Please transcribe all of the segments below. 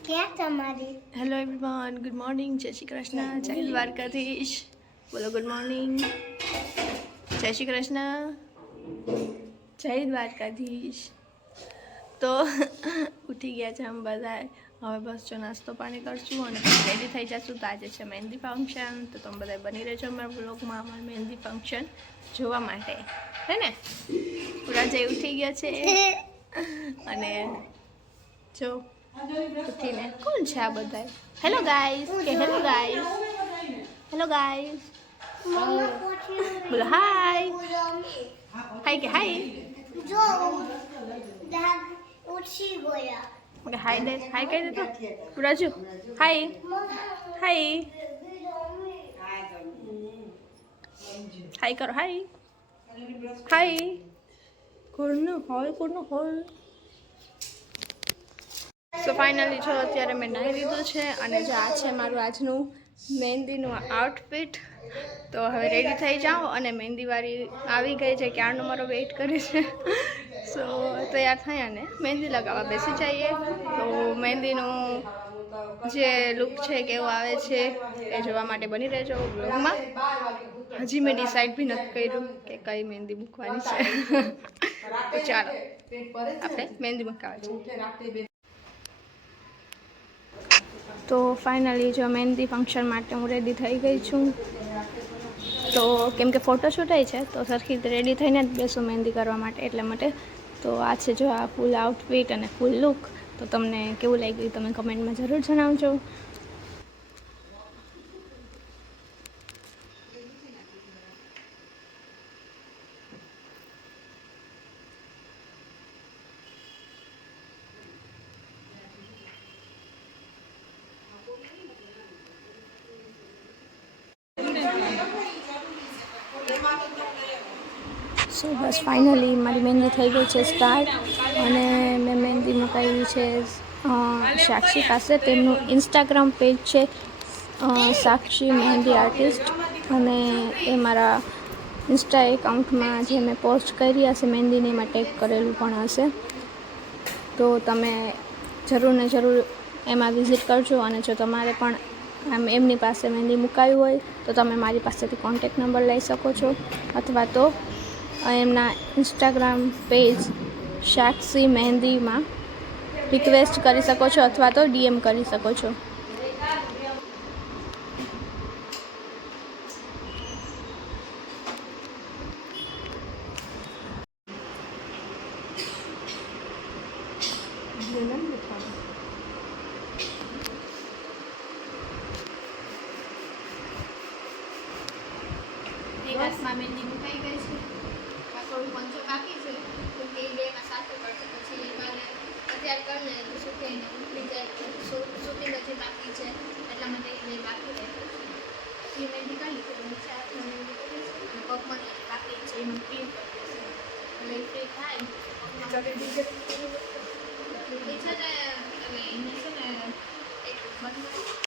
ક્યાં તમારી hello everyone good morning જય શ્રી કૃષ્ણ જય દ્વારકાધીશ બોલો ગુડ મોર્નિંગ જય શ્રી કૃષ્ણ જય દ્વારકાધીશ તો ઉઠી ગયા છે અમે બધા હવે બસ જો નાસ્તો પાણી કરશું અને રેડી થઈ જશું તો આજે છે મહેંદી ફંક્શન તો તમે બધા બની રહેજો અમારા બ્લોગમાં અમારું મહેંદી ફંક્શન જોવા માટે હે ને પૂરા જય ઉઠી ગયા છે અને જો ઉઠીને. કોણ છે આ બધા હેલો ગાઈસ કે હેલો ગાઈસ હેલો ગાઈસ બોલો હાય હાય કે હાય જો દાદ ઉઠી ગયા. ઓકે હાય દે હાય કહી દે તો. રાજુ હાય હાય હાય કરો હાય હાય કોણનું હોય કોણનું હોય? સો ફાઇનલી જો અત્યારે મેં નાહી લીધું છે અને જો આ છે મારું આજનું મહેંદીનું આઉટફિટ તો હવે રેડી થઈ જાઓ અને મહેંદીવાળી આવી ગઈ છે, ક્યારનો મારો વેઇટ કરે છે. સો તૈયાર થયા અને મહેંદી લગાવવા બેસી જઈએ. તો મહેંદીનું જે લુક છે કેવો આવે છે, એ જોવા માટે બની રહેજો બ્લોગમાં હજી મેં ડિસાઇડ બી નથી કર્યું કે કઈ મહેંદી મૂકવાની છે. તો ચાલો, આપણે મહેંદી મૂકાવા તો ફાઇનલી જો મહેંદી ફંક્શન માટે હું રેડી થઈ ગઈ છું. તો કેમ કે ફોટોશૂટ છે, તો સરખી રીતે રેડી થઈને જ બેસું મહેંદી કરવા માટે એટલા માટે. તો આ છે જો આ ફૂલ આઉટફિટ અને ફૂલ લુક તો તમને કેવું લાગ્યું તમે કમેન્ટમાં જરૂર જણાવજો. સો બસ ફાઇનલી મારી મહેંદી થઈ ગઈ છે સ્ટાર્ટ અને મેં મહેંદી મુકાવી છે સાક્ષી પાસે. તેમનું ઇન્સ્ટાગ્રામ પેજ છે સાક્ષી મહેંદી આર્ટિસ્ટ અને એ મારા ઇન્સ્ટા એકાઉન્ટમાં જે મેં પોસ્ટ કરી હશે, મહેંદીને એમાં ટેગ કરેલું પણ હશે. તો તમે જરૂર ને જરૂર એમાં વિઝિટ કરજો. અને જો તમારે પણ આમ એમની પાસે મહેંદી મુકાવી હોય, તો તમે મારી પાસેથી કોન્ટેક નંબર લઈ શકો છો. અથવા તો એમના ઇન્સ્ટાગ્રામ પેજ સાક્ષી મહેંદીમાં રિક્વેસ્ટ કરી શકો છો અથવા તો ડીએમ કરી શકો છો. હાથમાં મહેંદી મુકાઈ ગઈ છે. થોડું પંચો બાકી છે તો તે બેમાં સાથે પડશે પછી મારે અત્યારે કરીને તો થઈને ઉતરી જાય સૂતી પછી બાકી છે એટલા માટે એ બાકી રહે. પછી મેં કરી લીધી નીચે હાથમાં છે પગમાં બાકી છે એમાં ફ્રી કરી દેશે. એટલે ફ્રી થાય બીજે છે ને હવે એને છે ને એક બંધ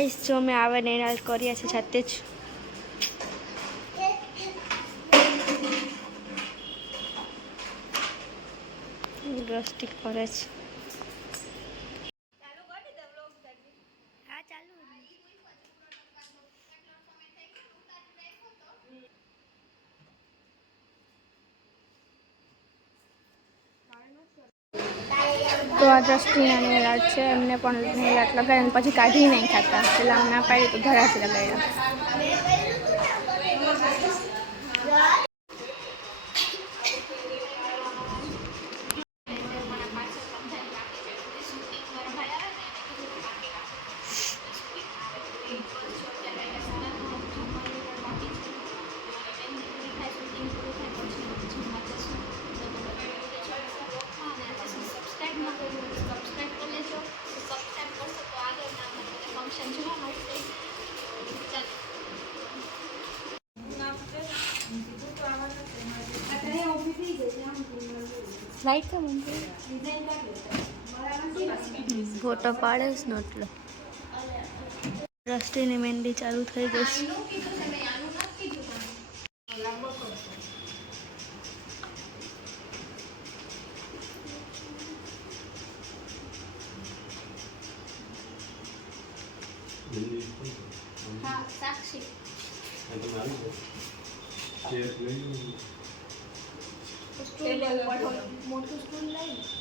ગાઈસ જો મેં આવે નહીં કરીએ છીએ જાતે જ. રસ્ટિક કરે છે. તો આ દ્રષ્ટિના અને આર્ટ છે. એમને પણ લાટ લગાવી અને પછી કાઢી નહીં ખાતા. પેલા ના પાડી તો ધરાથી લગાવ્યા લાઈટ કેમ ફોટો પાડે ને એટલે દ્રષ્ટિની મહેંદી ચાલુ થઈ ગઈ. છે. હા સાક્ષી મોટું સ્કૂલ લઈ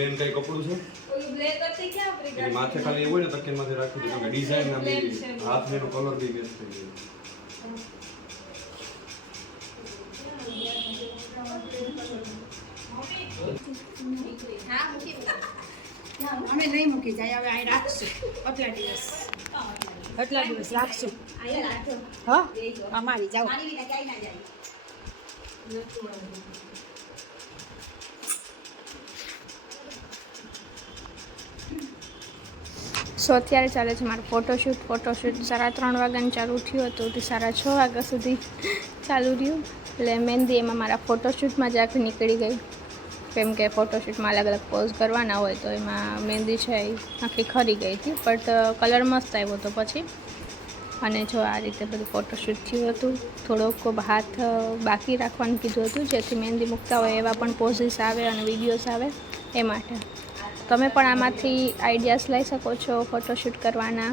પ્લેન કઈ કપડું છે? એની માથે ખાલી એવું હોય ને તકેન માથે રાખી દીધું કે ડિઝાઇન ના બી હાથ એનો કલર બી બેસ્ટ થઈ ગયો. અમે નહીં મૂકી જાય હવે અહીં રાખશું. આટલા દિવસ. આટલા દિવસ રાખશું. હા? અમારી જાઓ. સો અત્યારે ચાલે છે મારું ફોટોશૂટ ફોટોશૂટ સાડા ત્રણ વાગ્યાનું ચાલુ થયું હતું તે સાડા છ વાગ્યા સુધી ચાલુ રહ્યું. એટલે મહેંદી એમાં મારા ફોટોશૂટમાં જ આખી નીકળી ગઈ. કેમ કે ફોટોશૂટમાં અલગ અલગ પોઝ કરવાના હોય તો એમાં મહેંદી છે એ આખી ખરી ગઈ હતી. બટ કલર મસ્ત આવ્યો હતો પછી. અને જો આ રીતે બધું ફોટોશૂટ થયું હતું, થોડોક હાથ બાકી રાખવાનું કીધું હતું, જેથી મહેંદી મૂકતા હોય એવા પણ પોઝિસ આવે અને વિડીયોઝ આવે એ માટે. તમે પણ આમાંથી આઈડિયાઝ લઈ શકો છો ફોટોશૂટ કરવાના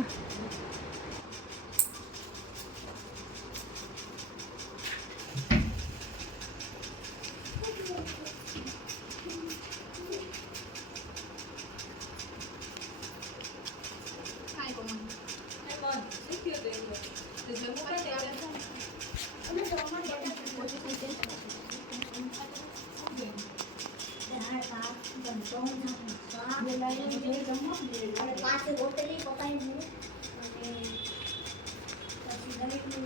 પાસે રોટલી પકાવી હું અને પછી દરેકનું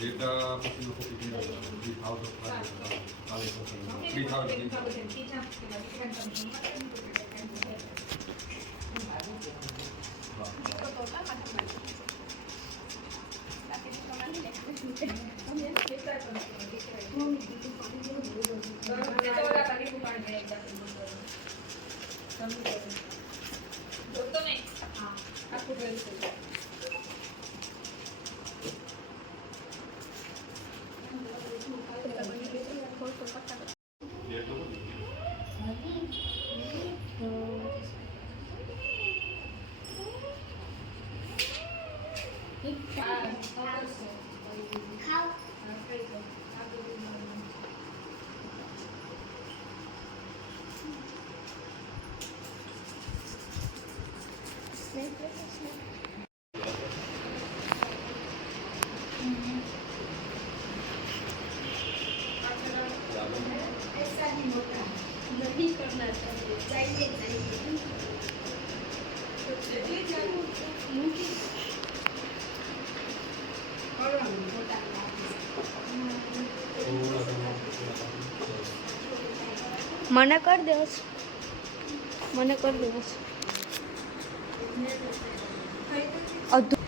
સૌથી છેલ્લે શું આવતું હા રાઈટ રાઈટ બસ હા તમે બોલી ના ફાસ્ટ માંગી ના પડે તો બહુ બહુ ના ના હા ક્યાં કે ડેટા પછી લોકો થ્રી મને કરી દેવસ મને કરી દેવસ અધુ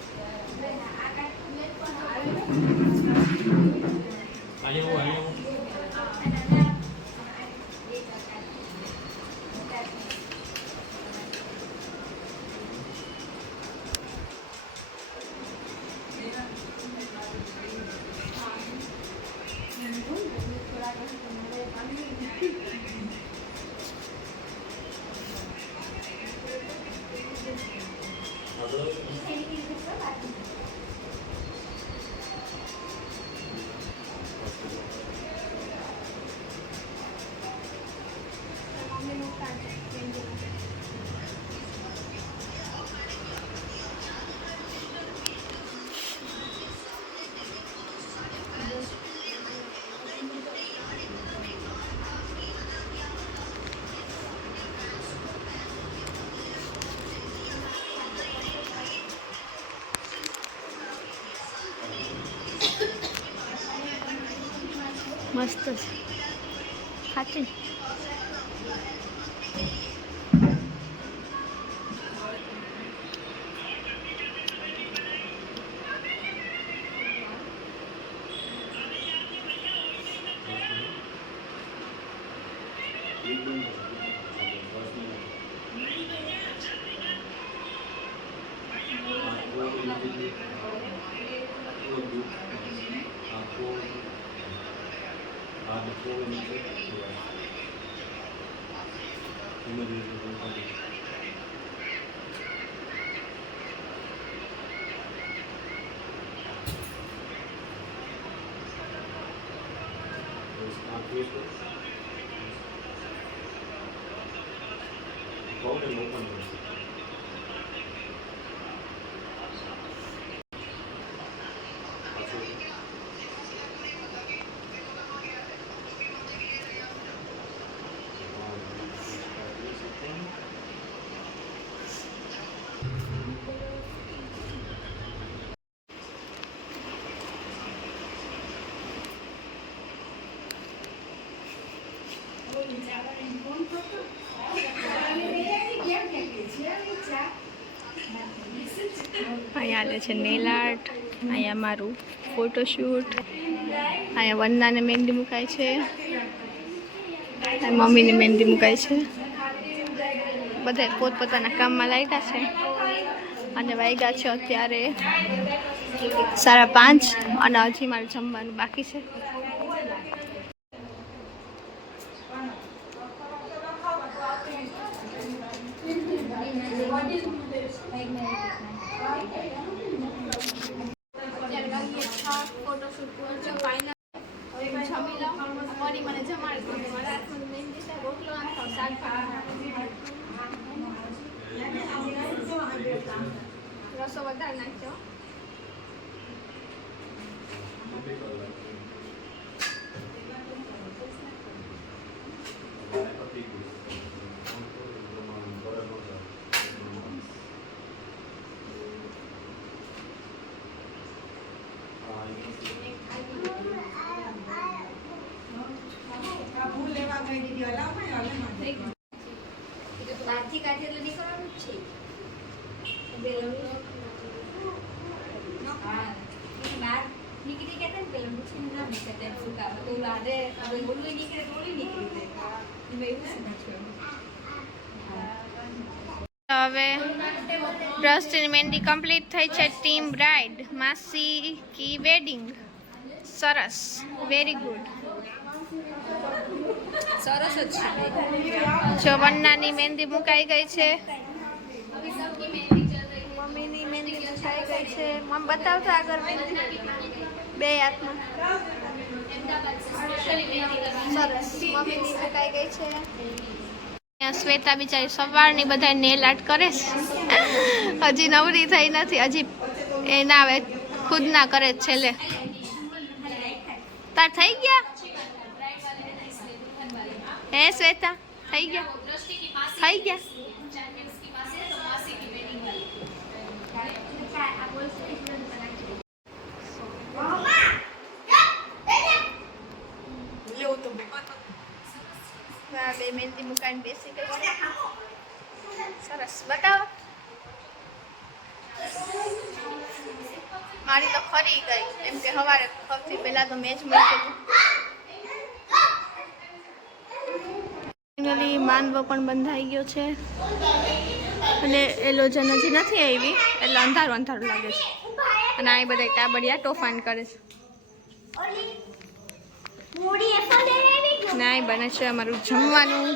મસ્ત છે ખાતી અહીંયા આલે છે નેલ આર્ટ અહીંયા મારું ફોટોશૂટ અહીંયા વંદનાને મહેંદી મુકાય છે. મમ્મીની મહેંદી મુકાય છે. બધા પોતપોતાના કામમાં લાગ્યા છે. અને વાગ્યા છે અત્યારે સાડા પાંચ અને હજી મારે જમવાનું બાકી છે. રસો વધારે નાખજો બહારથી કાઢી એટલે નીકળવાનું જ છે બહાર નીકળી ગયા હતા ને પેલા મૂછીને ના નીકળતા એમ શું કામ હતું આડે હવે ટ્રસ્ટની મહેંદી કમ્પ્લીટ થઈ છે ટીમ બ્રાઇડ માસી કી વેડિંગ સરસ વેરી ગુડ સરસ જ છે ચવન્નાની મહેંદી મુકાઈ ગઈ છે મમ્મીની મહેંદી મુકાઈ ગઈ છે મમ બતાવતા આગળ મહેંદી બે હાથમાં. છે. શ્વેતા બિચારી સવારની બધા નેલ આર્ટ કરે છે. હજી નવરી થઈ નથી હજી એ ના આવે ખુદ ના કરે જ છેલ્લે. તાર થઈ ગયા? હે શ્વેતા થઈ ગયા? થઈ ગયા? વાહ, મુકાઈને બેસી સરસ બતાવો મારી તો ખરી ગઈ. એમ કે સવારે સૌથી પહેલા તો મેચ મૂકી ફાઇનલી માનવો પણ બંધાઈ ગયો છે. અને એ લોજા હજી નથી આવી એટલે અંધારું અંધારું લાગે છે. અને આ બધા ટાબડિયા તોફાન કરે છે. મૂડી આ બને છે, અમારું જમવાનું.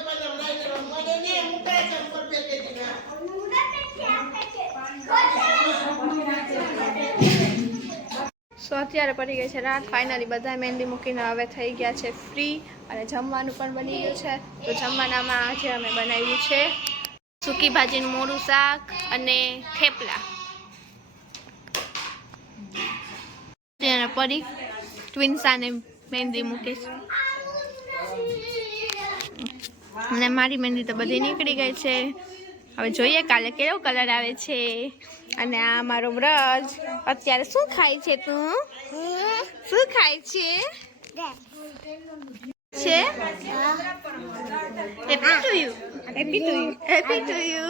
સો અત્યારે પડી ગઈ છે રાત. ફાઇનલી બધા મહેંદી મૂકીને હવે થઈ ગયા છે ફ્રી અને જમવાનું પણ બની ગયું છે. તો જમવાનામાં આજે અમે બનાવ્યું છે સૂકી ભાજીનું મોરું શાક અને થેપલા. પડી. પરી ટ્વિન્સાને મહેંદી મૂકે અને મારી મહેંદી તો બધી નીકળી ગઈ છે. હવે જોઈએ કાલે કેવો કલર આવે છે. અને આ મારો વ્રજ. અત્યારે શું ખાય છે તું? શું ખાય છે? છે? એ પણ you? Happy to you happy to you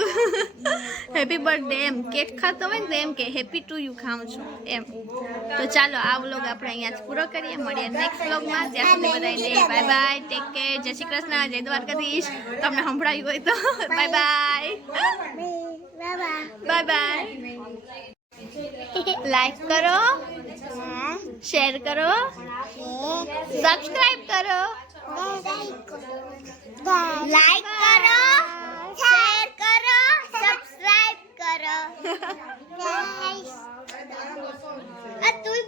happy birthday M cake ખાતો હોય ને તો એમ કે હેપી ટુ યુ ખાઉં છું એમ. તો ચાલો આ વ્લોગ આપણે અહીંયા જ પૂરો કરીએ. મળીએ નેક્સ્ટ વ્લોગમાં ત્યાં સુધી બધાને બાય બાય ટેક કેર જય શ્રી કૃષ્ણ. જય દ્વારકાધીશ. તમને સંભળાયું હોય તો. Bye bye bye bye like કરો. શેર કરો. સબસ્ક્રાઈબ કરો. લાઈક કરો શેર કરો સબસ્ક્રાઇબ કરો. તું